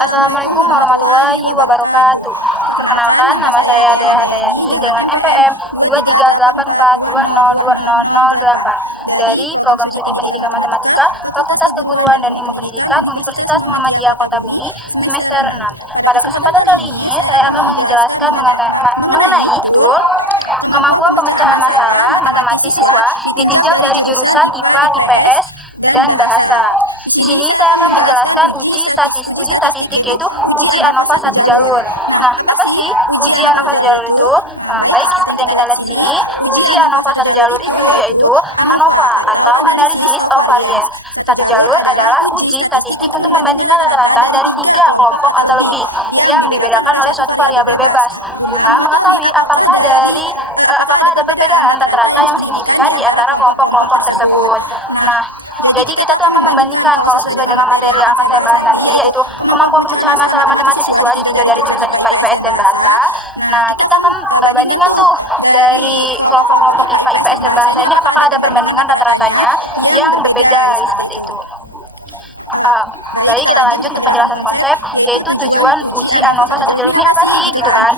Assalamualaikum warahmatullahi wabarakatuh. Perkenalkan, nama saya Dea Handayani dengan NPM 2384202008 dari Program Studi Pendidikan Matematika Fakultas Keguruan dan Ilmu Pendidikan Universitas Muhammadiyah Kota Bumi semester 6. Pada kesempatan kali ini, saya akan menjelaskan mengenai kemampuan pemecahan masalah matematis siswa ditinjau dari jurusan IPA, IPS, dan bahasa. Di sini saya akan menjelaskan uji statistik yaitu uji ANOVA satu jalur. Nah, apa sih uji ANOVA satu jalur itu? Baik, seperti yang kita lihat di sini, uji ANOVA satu jalur itu yaitu ANOVA atau Analysis of Variance. Satu jalur adalah uji statistik untuk membandingkan rata-rata dari 3 kelompok atau lebih yang dibedakan oleh suatu variabel bebas guna mengetahui apakah ada perbedaan rata-rata yang signifikan di antara kelompok-kelompok tersebut. Nah, jadi kita tuh akan membandingkan kalau sesuai dengan materi yang akan saya bahas nanti, yaitu kemampuan pemecahan masalah matematis siswa ditinjau dari jurusan IPA, IPS, dan bahasa. Nah, kita akan bandingkan tuh dari kelompok-kelompok IPA, IPS, dan bahasa ini apakah ada perbandingan rata-ratanya yang berbeda seperti itu. Baik, kita lanjut untuk penjelasan konsep, yaitu tujuan uji ANOVA satu jalur ini apa sih gitu kan.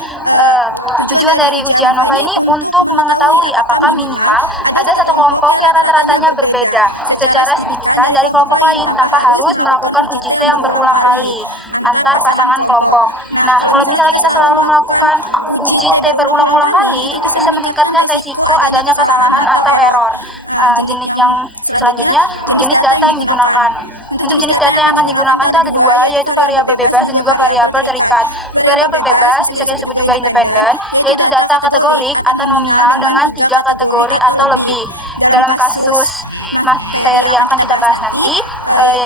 Tujuan dari uji ANOVA ini untuk mengetahui apakah minimal ada satu kelompok yang rata-ratanya berbeda secara signifikan dari kelompok lain tanpa harus melakukan uji T yang berulang kali antar pasangan kelompok. Nah, kalau misalnya kita selalu melakukan uji T berulang-ulang kali, itu bisa meningkatkan resiko adanya kesalahan atau error. Jenis yang selanjutnya, jenis data yang digunakan. Untuk jenis data yang akan digunakan itu ada 2, yaitu variabel bebas dan juga variabel terikat. Variabel bebas bisa kita sebut juga independen, yaitu data kategorik atau nominal dengan 3 kategori atau lebih. Dalam kasus materi yang akan kita bahas nanti,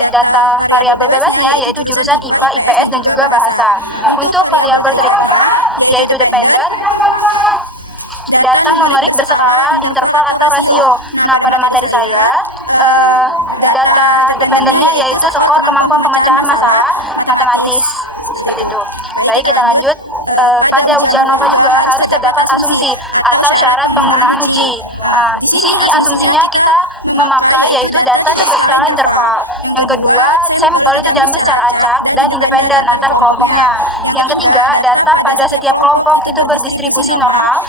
data variabel bebasnya yaitu jurusan IPA, IPS, dan juga bahasa. Untuk variabel terikatnya yaitu dependen, data numerik berskala interval atau rasio. Nah, pada materi saya, data dependennya yaitu skor kemampuan pemecahan masalah matematis. Seperti itu. Baik, kita lanjut. Pada uji ANOVA juga harus terdapat asumsi atau syarat penggunaan uji. Di sini asumsinya kita memakai yaitu data itu berskala interval. Yang kedua, sampel itu diambil secara acak dan independen antar kelompoknya. Yang ketiga, data pada setiap kelompok itu berdistribusi normal.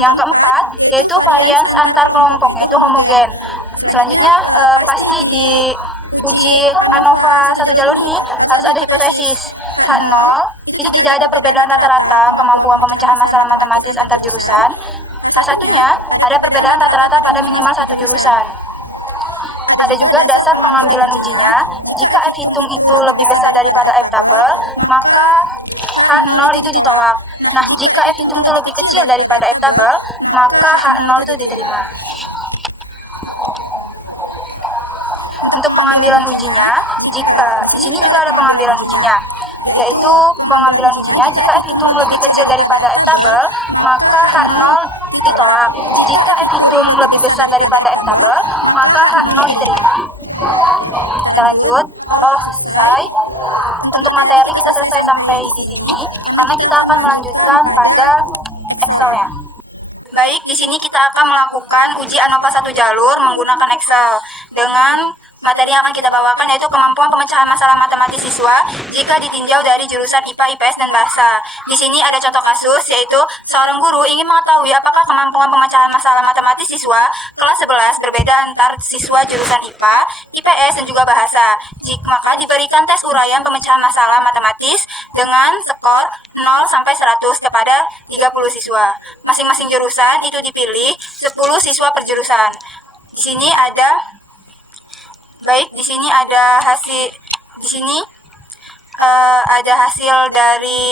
Yang keempat, yaitu varians antar kelompoknya itu homogen. Selanjutnya, pasti di uji ANOVA satu jalur ini harus ada hipotesis. H0 itu tidak ada perbedaan rata-rata kemampuan pemecahan masalah matematis antar jurusan. H1-nya ada perbedaan rata-rata pada minimal satu jurusan. Ada juga dasar pengambilan ujinya. Jika F hitung itu lebih besar daripada F tabel, maka H0 itu ditolak. Nah, jika F hitung itu lebih kecil daripada F tabel, maka H0 itu diterima. Untuk pengambilan ujinya, jika di sini juga ada pengambilan ujinya, yaitu pengambilan ujinya jika F hitung lebih kecil daripada F tabel, maka H0 ditolak. Jika F hitung lebih besar daripada F tabel, maka H0 diterima. Kita lanjut. Selesai. Untuk materi kita selesai sampai di sini karena kita akan melanjutkan pada Excel-nya. Baik, di sini kita akan melakukan uji ANOVA satu jalur menggunakan Excel dengan materi yang akan kita bawakan yaitu kemampuan pemecahan masalah matematis siswa jika ditinjau dari jurusan IPA, IPS, dan bahasa. Di sini ada contoh kasus yaitu seorang guru ingin mengetahui apakah kemampuan pemecahan masalah matematis siswa kelas 11 berbeda antar siswa jurusan IPA, IPS, dan juga bahasa. Maka diberikan tes uraian pemecahan masalah matematis dengan skor 0 sampai 100 kepada 30 siswa. Masing-masing jurusan itu dipilih 10 siswa per jurusan. Di sini ada Baik, di sini ada hasil. Di sini ada hasil dari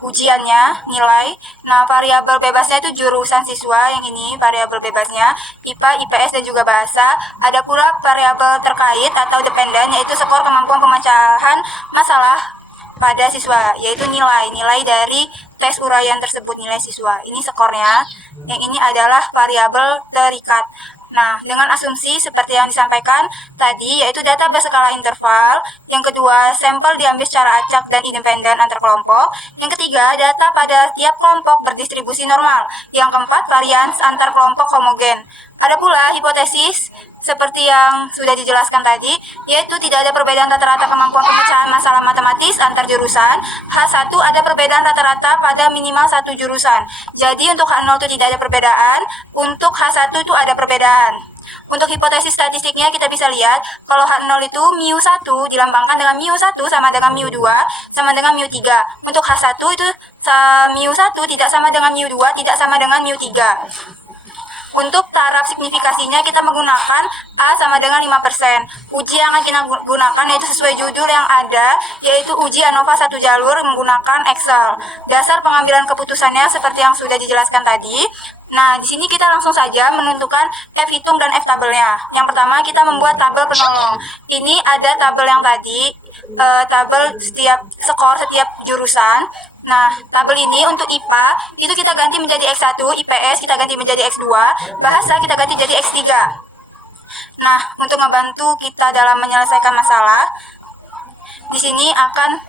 ujiannya, nilai. Nah, variabel bebasnya itu jurusan siswa, yang ini variabel bebasnya IPA, IPS, dan juga bahasa. Ada pula variabel terkait atau dependen yaitu skor kemampuan pemecahan masalah pada siswa, yaitu nilai dari tes uraian tersebut, nilai siswa. Ini skornya. Yang ini adalah variabel terikat. Nah, dengan asumsi seperti yang disampaikan tadi, yaitu data berskala interval. Yang kedua, sampel diambil secara acak dan independen antar kelompok. Yang ketiga, data pada tiap kelompok berdistribusi normal. Yang keempat, varians antar kelompok homogen. Ada pula hipotesis seperti yang sudah dijelaskan tadi, yaitu tidak ada perbedaan rata-rata kemampuan pemecahan masalah matematis antar jurusan. H1 ada perbedaan rata-rata pada minimal satu jurusan. Jadi untuk H0 itu tidak ada perbedaan, untuk H1 itu ada perbedaan. Untuk hipotesis statistiknya kita bisa lihat kalau H0 itu mu1 dilambangkan dengan mu1 sama dengan mu2 sama dengan mu3. Untuk H1 itu mu1 tidak sama dengan mu2, tidak sama dengan mu3. Untuk taraf signifikasinya kita menggunakan A sama dengan 5%. Uji yang akan kita gunakan yaitu sesuai judul yang ada, yaitu uji ANOVA satu jalur menggunakan Excel. Dasar pengambilan keputusannya seperti yang sudah dijelaskan tadi. Nah, di sini kita langsung saja menentukan F hitung dan F tabelnya. Yang pertama kita membuat tabel penolong. Ini ada tabel yang tadi, tabel skor setiap jurusan. Nah, tabel ini untuk IPA itu kita ganti menjadi X1, IPS kita ganti menjadi X2, bahasa kita ganti jadi X3. Nah, untuk membantu kita dalam menyelesaikan masalah, di sini akan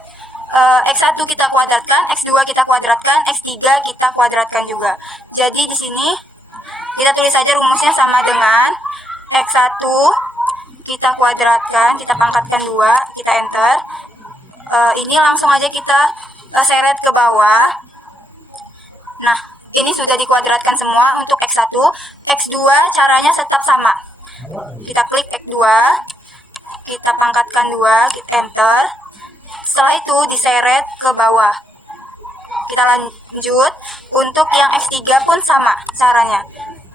X1 kita kuadratkan, X2 kita kuadratkan, X3 kita kuadratkan juga. Jadi di sini kita tulis saja rumusnya sama dengan X1 kita kuadratkan, kita pangkatkan 2, kita enter. Ini langsung aja kita seret ke bawah. Nah, ini sudah dikuadratkan semua untuk X1. X2 caranya tetap sama. Kita klik X2, kita pangkatkan 2, kita enter. Setelah itu diseret ke bawah. Kita lanjut. Untuk yang X3 pun sama caranya.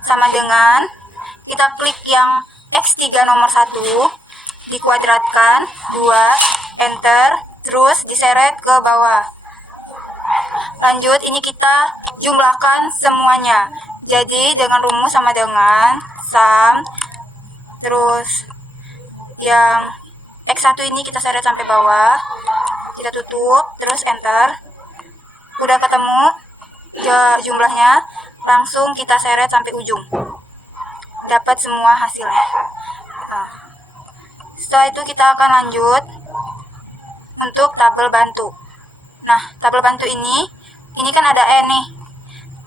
Sama dengan kita klik yang X3 nomor 1, dikuadratkan 2, enter, terus diseret ke bawah. Lanjut, ini kita jumlahkan semuanya. Jadi dengan rumus sama dengan sum, terus yang X1 ini kita seret sampai bawah, kita tutup, terus enter. Udah ketemu jumlahnya, langsung kita seret sampai ujung. Dapat semua hasilnya. Nah, setelah itu kita akan lanjut untuk tabel bantu. Nah, tabel bantu ini kan ada N nih.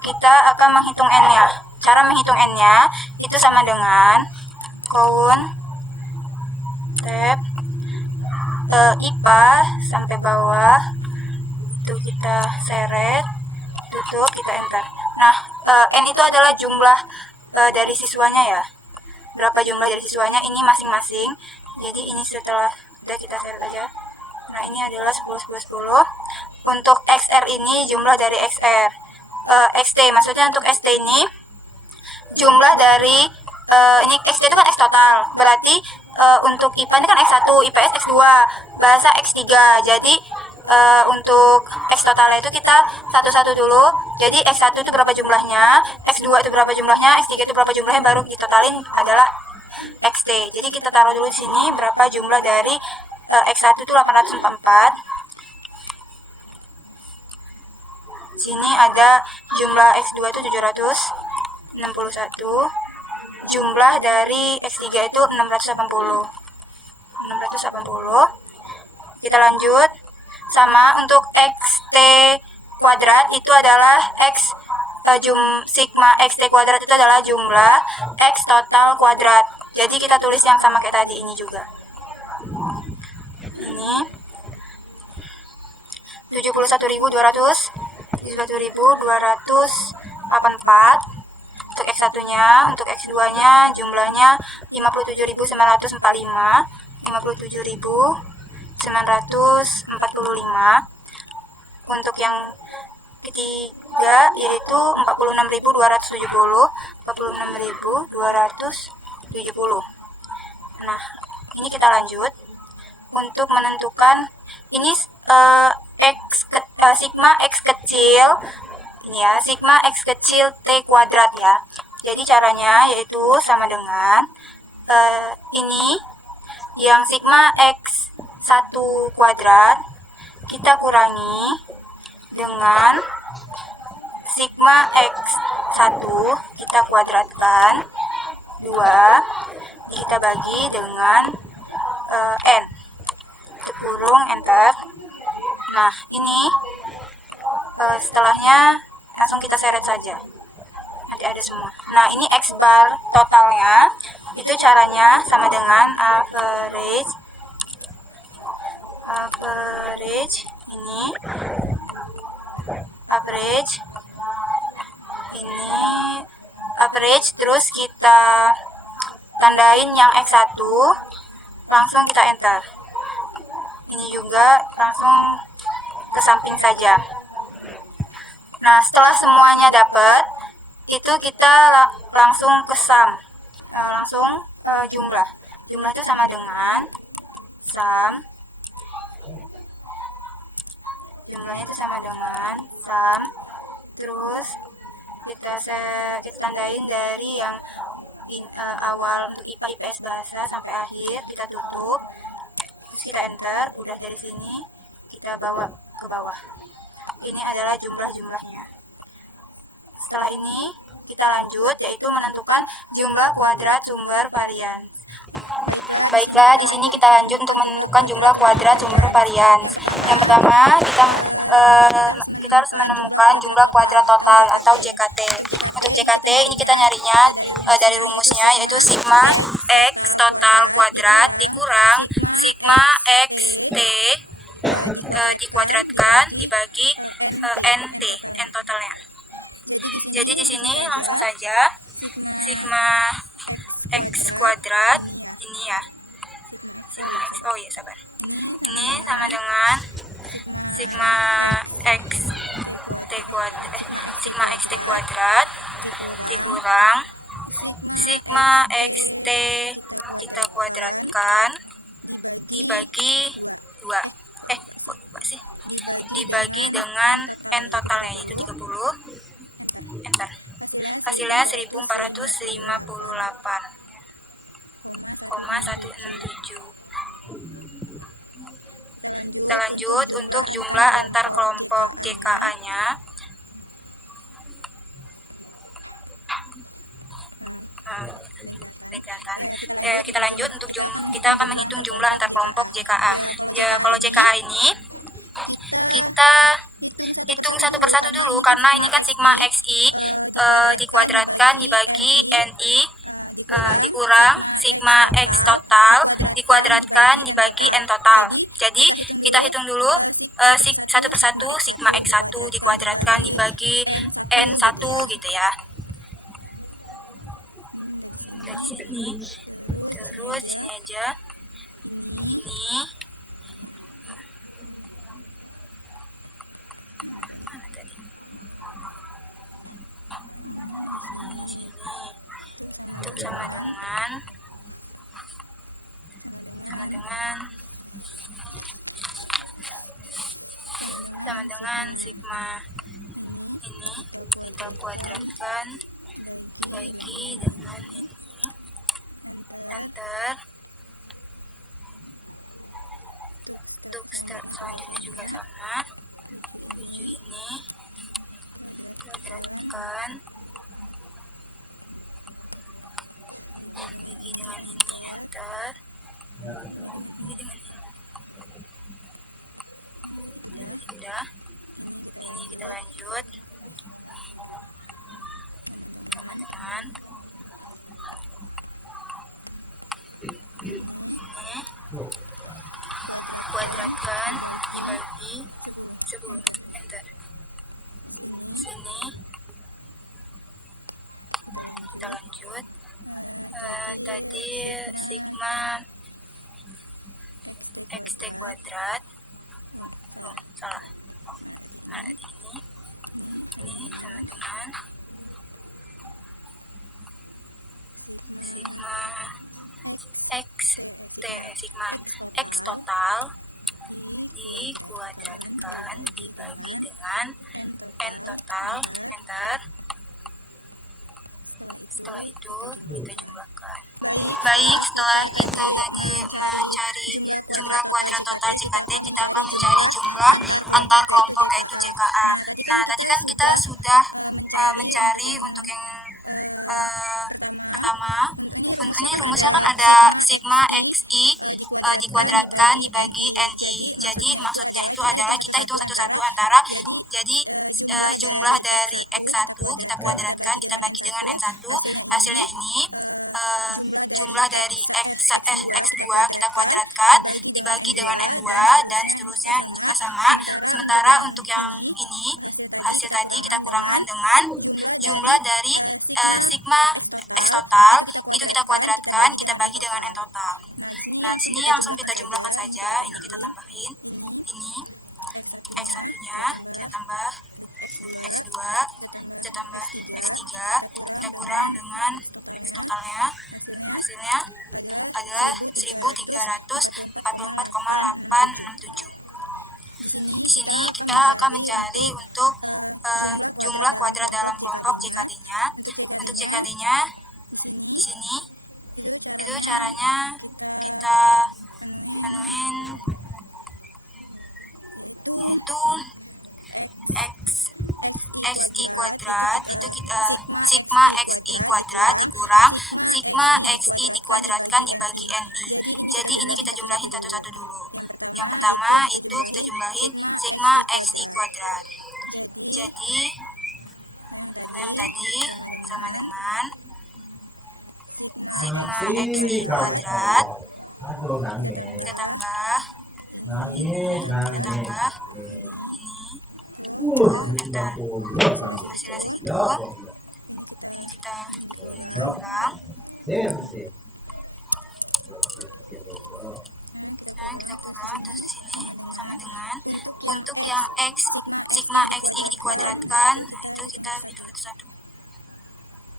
Kita akan menghitung N-nya. Cara menghitung N-nya itu sama dengan count tab IPA sampai bawah. Itu kita seret, tutup, kita enter. Nah, N itu adalah jumlah dari siswanya ya. Berapa jumlah dari siswanya ini masing-masing. Jadi ini setelah udah kita seret aja. Nah, ini adalah 10, 10, 10. Untuk XR ini jumlah dari XR. XT, maksudnya untuk ST ini jumlah dari ini XT itu kan X total. Berarti untuk IPA ini kan X1, IPS X2, bahasa X3. Jadi untuk X totalnya itu kita satu-satu dulu. Jadi X1 itu berapa jumlahnya, X2 itu berapa jumlahnya, X3 itu berapa jumlahnya, baru ditotalin adalah XT. Jadi kita taruh dulu di sini berapa jumlah dari X1 itu 844. Sini ada jumlah X2 itu 761. Jumlah dari X3 itu 680. Kita lanjut. Sama untuk XT kuadrat itu adalah sigma XT kuadrat itu adalah jumlah X total kuadrat. Jadi kita tulis yang sama kayak tadi ini juga. Ini 71.284 untuk X1-nya. Untuk X2-nya jumlahnya 57.945, 57.945. Untuk yang ketiga yaitu 46.270, 46.270. Nah, ini kita lanjut untuk menentukan ini sigma X kecil ini ya, sigma X kecil T kuadrat ya. Jadi caranya yaitu sama dengan ini yang sigma X 1 kuadrat kita kurangi dengan sigma X 1 kita kuadratkan 2, kita bagi dengan N, itu kurung enter. Nah, ini setelahnya langsung kita seret saja. Nanti nanti ada semua. Nah, ini X bar totalnya. Itu caranya sama dengan average ini average terus kita tandain yang X1, langsung kita enter. Ini juga langsung ke samping saja. Nah, setelah semuanya dapat, itu kita langsung ke sum, jumlah itu sama dengan sum, jumlahnya itu sama dengan sum, terus kita tandain dari yang awal untuk IPA IPS bahasa sampai akhir, kita tutup, terus kita enter. Udah dari sini kita bawa ke bawah. Ini adalah jumlah-jumlahnya. Setelah ini kita lanjut, yaitu menentukan jumlah kuadrat sumber varians. Baiklah, di sini kita lanjut untuk menentukan jumlah kuadrat sumber varians. Yang pertama, kita harus menemukan jumlah kuadrat total atau JKT. Untuk JKT ini kita nyarinya dari rumusnya, yaitu sigma X total kuadrat dikurang sigma X T dikuadratkan dibagi n totalnya. Jadi di sini langsung saja sigma X kuadrat ini ya, sigma X, ini sama dengan sigma X T kuadrat dikurang sigma X T kita kuadratkan dibagi 2, dibagi dengan n totalnya, yaitu 30, enter. Hasilnya 1458,167. Kita lanjut untuk jumlah antar kelompok JKA-nya. Kita lanjut untuk kita akan menghitung jumlah antar kelompok JKA. Ya, kalau JKA ini kita hitung satu persatu dulu, karena ini kan sigma XI dikuadratkan dibagi NI dikurang sigma X total dikuadratkan dibagi N total. Jadi kita hitung dulu satu persatu, sigma X1 dikuadratkan dibagi N1 gitu ya. Dari sini, terus di sini aja. Ini mana tadi? Di sini itu sama dengan sigma ini kita kuadratkan bagi dengan ini, enter. Untuk selanjutnya juga sama, 7 ini kuadratkan bagi dengan ini, enter. Bagi dengan ini, udah. Ini kita lanjut sama dengan ini kuadratkan dibagi 10, enter. Sini kita lanjut. Tadi sigma XT kuadrat, salah, ini sama dengan sigma X total dikuadratkan dibagi dengan N total, enter. Setelah itu kita jumlahkan. Baik, setelah kita tadi mencari jumlah kuadrat total JKT, kita akan mencari jumlah antar kelompok, yaitu JKA. Nah, tadi kan kita sudah mencari untuk yang pertama. Ini rumusnya kan ada sigma XI dikuadratkan dibagi NI. Jadi maksudnya itu adalah kita hitung satu-satu antara, jadi jumlah dari X1 kita kuadratkan, kita bagi dengan N1, hasilnya ini jumlah dari X2 kita kuadratkan dibagi dengan N2 dan seterusnya, ini juga sama. Sementara untuk yang ini hasil tadi kita kurangkan dengan jumlah dari sigma X total, itu kita kuadratkan, kita bagi dengan N total. Nah, di sini langsung kita jumlahkan saja, ini kita tambahin, ini X1-nya, kita tambah X2, kita tambah X3, kita kurang dengan X totalnya, hasilnya adalah 1344,867. Di sini kita akan mencari untuk jumlah kuadrat dalam kelompok JKD-nya. Untuk JKD-nya di sini itu caranya kita anuin, yaitu xi kuadrat itu kita sigma xi kuadrat dikurang sigma xi dikuadratkan dibagi ni. Jadi ini kita jumlahin satu-satu dulu. Yang pertama itu kita jumlahin sigma xi kuadrat. Jadi yang tadi sama dengan sigma xi kuadrat, kita tambah ini, kita tambah ini, bentar, hasilnya segitu, ini kita dikurang, nah kita kurang, terus di sini sama dengan untuk yang x sigma xi dikuadratkan, nah itu kita hitung satu-satu.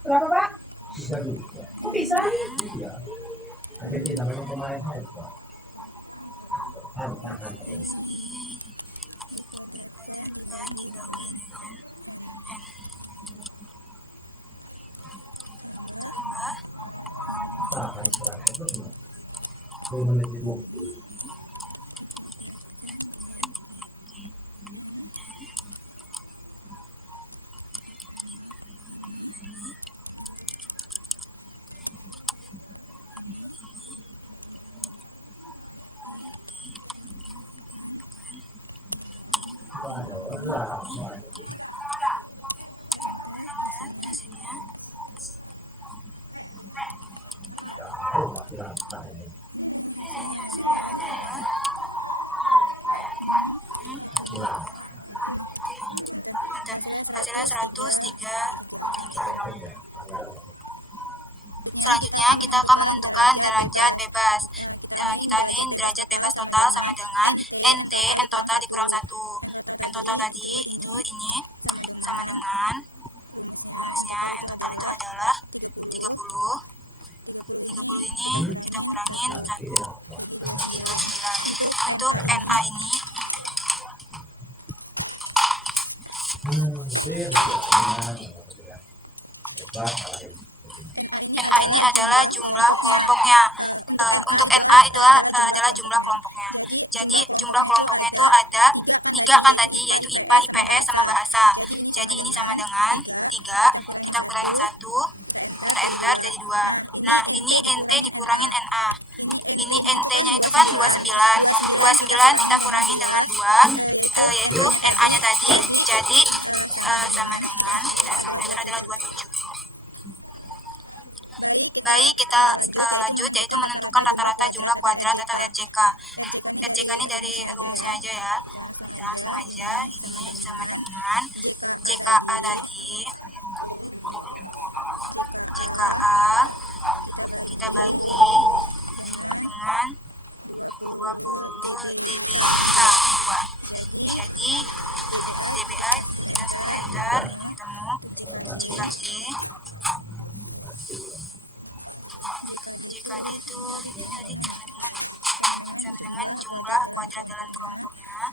Berapa, Pak? Bisa juga. Kok bisa? Iya. Akhirnya namanya pemain high, Pak. Xi dikuadratkan dibagi dengan n. Tambah. Nah, itu semua. 10 menit ibu. Hasilnya ini hasilnya adalah hasilnya 103. Selanjutnya kita akan menentukan derajat bebas. Kita ini derajat bebas total sama dengan n total dikurang 1. N total tadi itu ini sama dengan rumusnya n total itu adalah 30. 30 ini kita kurangin 1 bagi 29. Untuk NA ini NA ini adalah jumlah kelompoknya. Untuk NA itu adalah jumlah kelompoknya. Jadi jumlah kelompoknya itu ada 3 kan tadi, yaitu IPA, IPS, sama bahasa. Jadi ini sama dengan 3, kita kurangin 1, kita enter jadi 2. Nah, ini NT dikurangin NA. Ini NT-nya itu kan 29. 29 kita kurangin dengan 2, yaitu NA-nya tadi. Jadi sama dengan, kita enter adalah 27. Baik, kita lanjut, yaitu menentukan rata-rata jumlah kuadrat atau RJK. RJK ini dari rumusnya aja ya. Kita langsung aja, ini sama dengan JKA tadi. JKA kita bagi dengan 20 dBA 2. Jadi dBA kita langsung enter, ini ketemu JKD. JKD itu ini tadi sama dengan jumlah kuadrat dalam kelompoknya,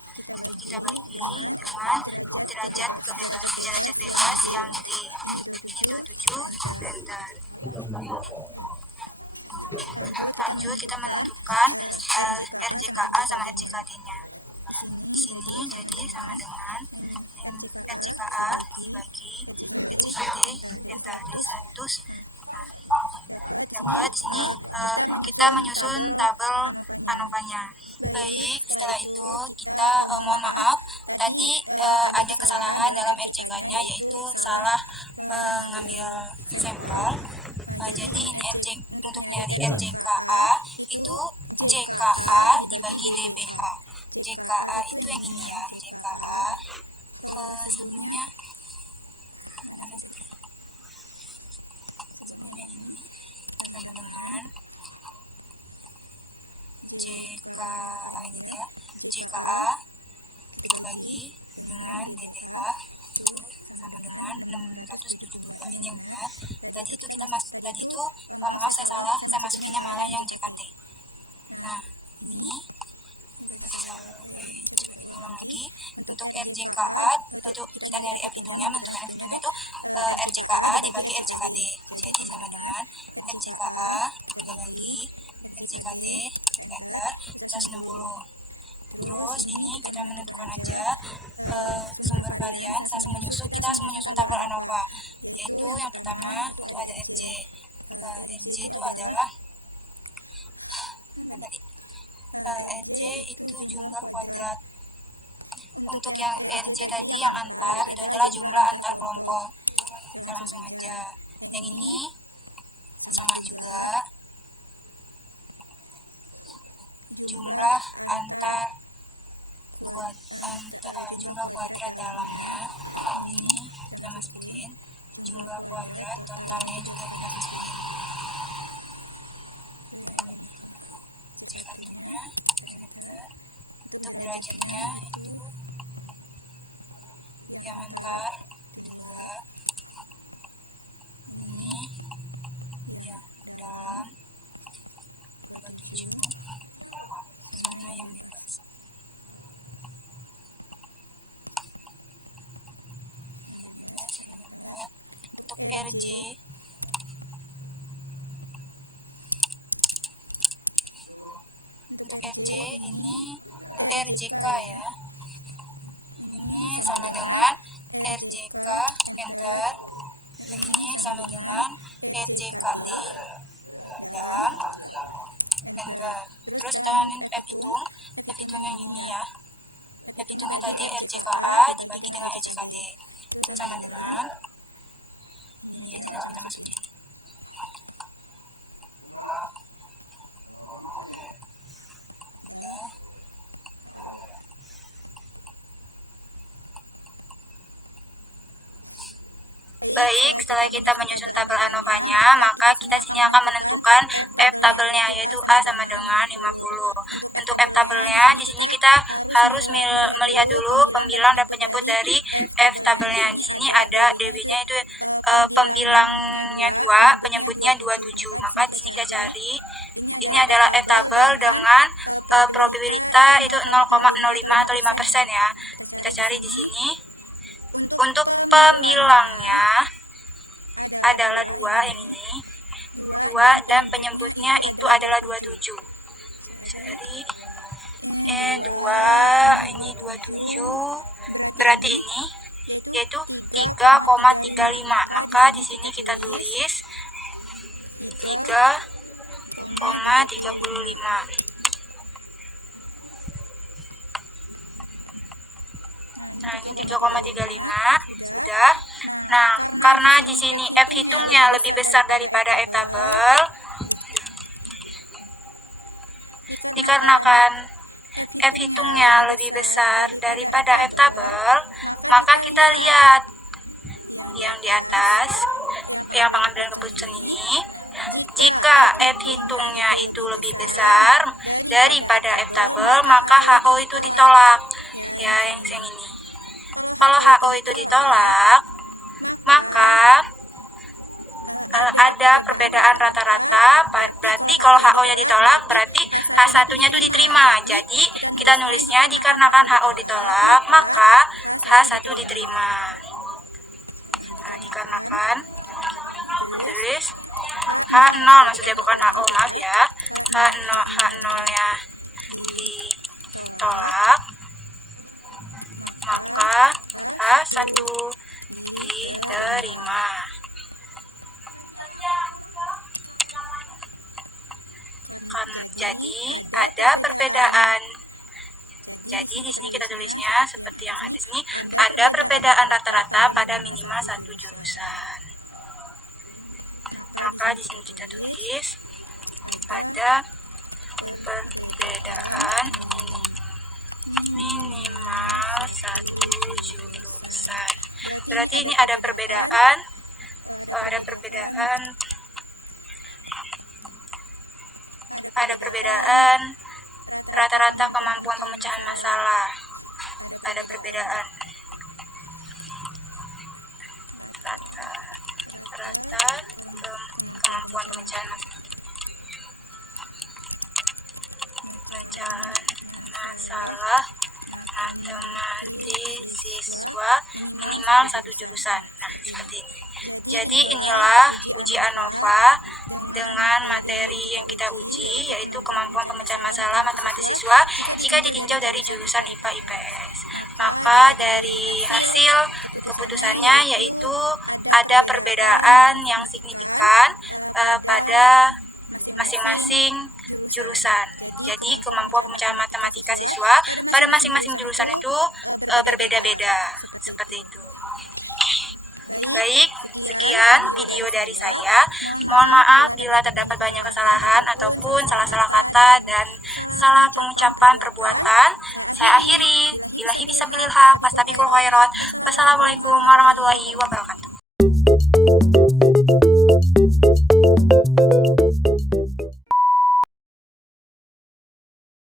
kita bagi dengan derajat bebas yang D. Ini 27, enter. Lanjut kita menentukan RJKA sama RJKD-nya. Di sini jadi sama dengan RJKA dibagi RJKD, enter, jadi 100. Nah, dapat di sini kita menyusun tabel ANOVA-nya. Baik, setelah itu kita mohon maaf tadi ada kesalahan dalam RJK-nya, yaitu salah mengambil sampel. Jadi ini untuk nyari RJKA itu JKA dibagi DBA. JKA itu yang ini ya, JKA. Sebelumnya mana sih? Sebelumnya ini sama dengan JKA ini ya, JKA dibagi dengan DBA itu sama dengan 672. Ini yang benar. Tadi itu maaf saya salah, saya masukinnya malah yang JKT. Nah, ini coba kita ulang lagi. Untuk RJKA itu kita nyari F hitungnya, menentukan F hitungnya itu RJKA dibagi RJKT. Jadi sama dengan RJKA dibagi RJKT, enter 160. Terus ini kita menentukan aja sumber varian, kita langsung menyusun tabel ANOVA, yaitu yang pertama itu ada RJ. RJ itu adalah RJ itu jumlah kuadrat. Untuk yang RJ tadi yang antar itu adalah jumlah antar kelompok. Kita langsung aja. Yang ini sama juga, jumlah jumlah kuadrat dalamnya ini kita masukin, jumlah kuadrat totalnya juga kita masukin. Cek antarnya, enter. Untuk derajatnya itu yang antar 2, ini yang dalam 27, sama yang bebas. Untuk RJ ini RJK ya, ini sama dengan RJK, enter. Ini sama dengan RJKT dan enter. Terus kita F hitung yang ini ya. F hitungnya tadi RJKA dibagi dengan RJKT itu sama dengan ini aja, langsung kita masukin. Baik, setelah kita menyusun tabel ANOVA-nya, maka kita sini akan menentukan F tabelnya, yaitu A sama dengan 50. Untuk F tabelnya, di sini kita harus melihat dulu pembilang dan penyebut dari F tabelnya. Di sini ada DB-nya itu pembilangnya 2, penyebutnya 27. Maka di sini kita cari, ini adalah F tabel dengan probabilitas itu 0,05 atau 5% ya. Kita cari di sini. Untuk pembilangnya adalah 2, yang ini 2, dan penyebutnya itu adalah 27. Jadi 2 ini 27, berarti ini yaitu 3,35. Maka di sini kita tulis 3,35. Nah, ini 3,35 sudah. Nah, karena di sini F hitungnya lebih besar daripada F tabel, dikarenakan F hitungnya lebih besar daripada F tabel, maka kita lihat yang di atas, yang pengambilan keputusan ini. Jika F hitungnya itu lebih besar daripada F tabel, maka HO itu ditolak. Ya, yang ini. Kalau HO itu ditolak, maka ada perbedaan rata-rata. Berarti kalau HO-nya ditolak, berarti H1-nya itu diterima. Jadi kita nulisnya dikarenakan HO ditolak, maka H1 diterima. Nah, dikarenakan tulis H0, maksudnya bukan HO, maaf ya. H0-nya ditolak, maka H1 diterima. Jadi ada ada perbedaan. Jadi di sini kita tulisnya seperti yang ada di sini, ada perbedaan rata-rata pada minimal satu jurusan. Maka di sini kita tulis ada perbedaan minimal satu jurusan. Berarti ini ada perbedaan rata-rata kemampuan pemecahan masalah. Ada perbedaan rata-rata kemampuan pemecahan masalah matematis siswa minimal satu jurusan. Nah, seperti ini. Jadi inilah uji ANOVA dengan materi yang kita uji, yaitu kemampuan pemecahan masalah matematis siswa jika ditinjau dari jurusan IPA IPS. Maka dari hasil keputusannya yaitu ada perbedaan yang signifikan pada masing-masing jurusan. Jadi kemampuan pemecahan matematika siswa pada masing-masing jurusan itu berbeda-beda, seperti itu. Baik, sekian video dari saya. Mohon maaf bila terdapat banyak kesalahan ataupun salah-salah kata dan salah pengucapan perbuatan. Saya akhiri. Billahi fisabilil haq, fastabiqul khairat. Wassalamualaikum warahmatullahi wabarakatuh.